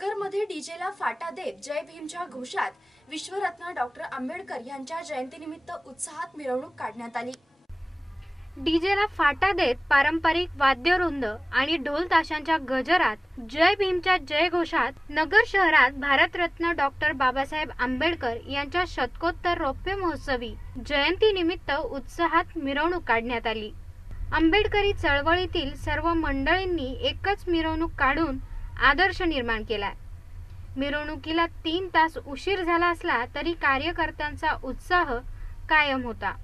नगरमध्ये डीजेला फाटा देत जय भीमच्या घोषात विश्वरत्न डॉक्टर आंबेडकर यांच्या जयंतीनिमित्त उत्साहात मिरवणूक काढण्यात आली। डीजेला फाटा देत पारंपरिक वाद्यवृंद आणि ढोल ताशांच्या गजरात जय भीमच्या जयघोषात नगर शहरात भारतरत्न डॉक्टर बाबासाहेब आंबेडकर यांच्या शतकोत्तर रौप्य महोत्सवी जयंतीनिमित्त उत्साहात मिरवणूक काढण्यात आली। आंबेडकरी चळवळीतील सर्व मंडळींनी एकच मिरवणूक काढून आदर्श निर्माण केलाय। मिरवणुकीला 3 तास उशीर झाला असला तरी कार्यकर्त्यांचा उत्साह कायम होता।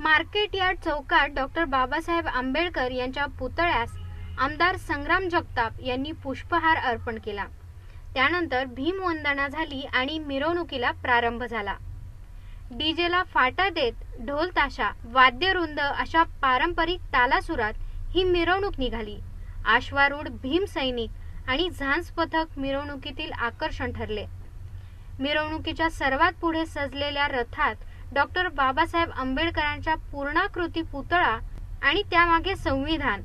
मार्केट यार्ड चौकात डॉक्टर बाबासाहेब आंबेडकर यांच्या पुतळ्यास आमदार संग्राम जगताप यांनी पुष्पहार अर्पण केला। त्यानंतर भीमवंदना झाली आणि मिरवणुकीला प्रारंभ झाला। डीजेला फाटा देत ढोल ताशा वाद्यवृंद अशा पारंपरिक तालासुरात ही मिरवणूक निघाली। आश्वारूढ भीम सैनिक आणि झांज पथक मिरवणुकीतील आकर्षण ठरले। मिरवणुकीच्या सर्वात पुढे सजलेल्या रथात डॉक्टर बाबासाहेब आंबेडकरांच्या पूर्णाकृती पुतळा आणि त्यामागे संविधान,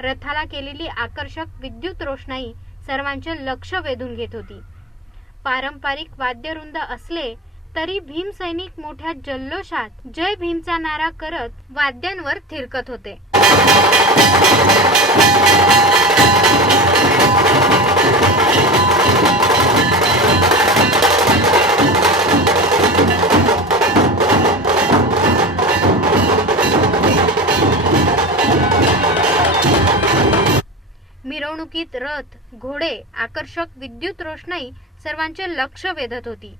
रथाला केलेली आकर्षक विद्युत रोषणाई सर्वांचे लक्ष वेधून घेत होती। पारंपरिक वाद्यवृंद असले तरी भीम सैनिक मोठ्या जल्लोषात जय भीमचा नारा करत वाद्यांवर थिरकत होते। मिरवणुकीत रथ, घोडे, आकर्षक विद्युत रोषणाई सर्वांचे लक्ष वेधत होती।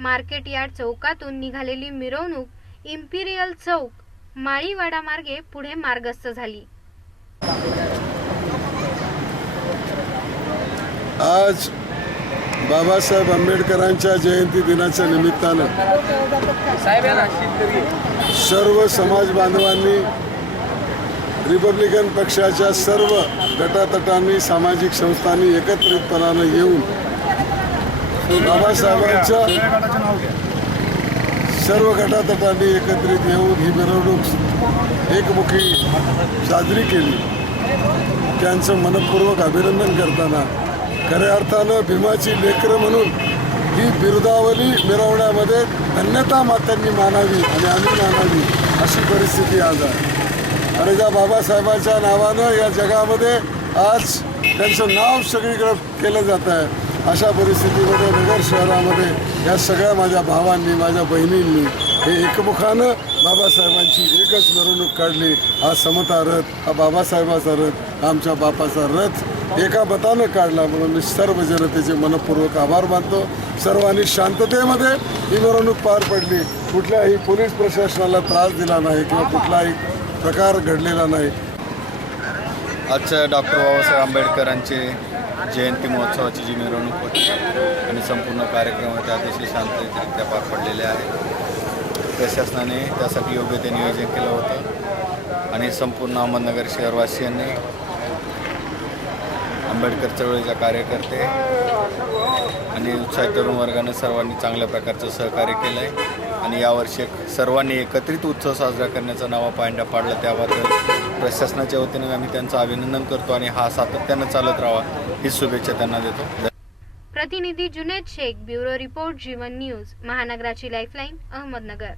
मार्केट यार्ड चौकातून निघालेली मिरवणूक इम्पिरियल चौक, माळीवाडा मार्गे पुढे मार्गस्थ झाली। आज बाबासाहेब आंबेडकरांच्या जयंती दिनाच्या निमित्तानं सर्व समाज बांधवांनी, रिपब्लिकन पक्षाच्या सर्व गटातटांनी, सामाजिक संस्थांनी एकत्रितपणाने येऊन बाबासाहेबांच्या सर्व गटातटांनी एकत्रित येऊन ही मिरवणूक एकमुखी साजरी केली। त्यांचं मनपूर्वक अभिनंदन करताना खऱ्या अर्थानं भीमाची लेकरं म्हणून ही बिरुदावली मिरवण्यामध्ये धन्यता मात्यांनी मानावी आणि आम्ही मानावी अशी परिस्थिती आज आहे। आणि त्या बाबासाहेबांच्या नावानं या जगामध्ये आज त्यांचं नाव सगळीकडे केलं जात आहे। अशा परिस्थितीमध्ये नगर शहरामध्ये या सगळ्या माझ्या भावांनी, माझ्या बहिणींनी हे एकमुखानं बाबासाहेबांची एकच मिरवणूक काढली। हा समता रथ, हा बाबासाहेबाचा रथ, आमच्या बापाचा रथ एका मतानं काढला। म्हणून मी सर्व जनतेचे मनपूर्वक आभार मानतो। सर्वांनी शांततेमध्ये ही मिरवणूक पार पडली। कुठल्याही पोलीस प्रशासनाला त्रास दिला नाही किंवा कुठलाही प्रकार घडलेला नाही। आजच्या डॉक्टर बाबासाहेब आंबेडकरांचे जयंती महोत्सवाची जी मिरवणूक होती आणि संपूर्ण कार्यक्रम होते अतिशय शांतरित्या पार पडलेले आहे। प्रशासनाने त्यासाठी योग्य ते नियोजन केलं होतं आणि संपूर्ण अहमदनगर शहरवासियांनी, आंबेडकर चळवळीच्या कार्यकर्ते आणि उत्साही तरुण वर्गाने सर्वांनी चांगल्या प्रकारचं सहकार्य केलं आहे आणि यावर्षी सर्वांनी एकत्रित उत्सव साजरा करण्याचा नवा पायंडा पाडला। त्याबद्दल प्रशासनाच्या वतीने आम्ही त्यांचं अभिनंदन करतो आणि हा सातत्यानं चालत राहावा ही शुभेच्छा त्यांना देतो। प्रतिनिधी जुनेद शेख, ब्युरो रिपोर्ट, जीवन न्यूज, महानगराची लाईफलाईन, अहमदनगर।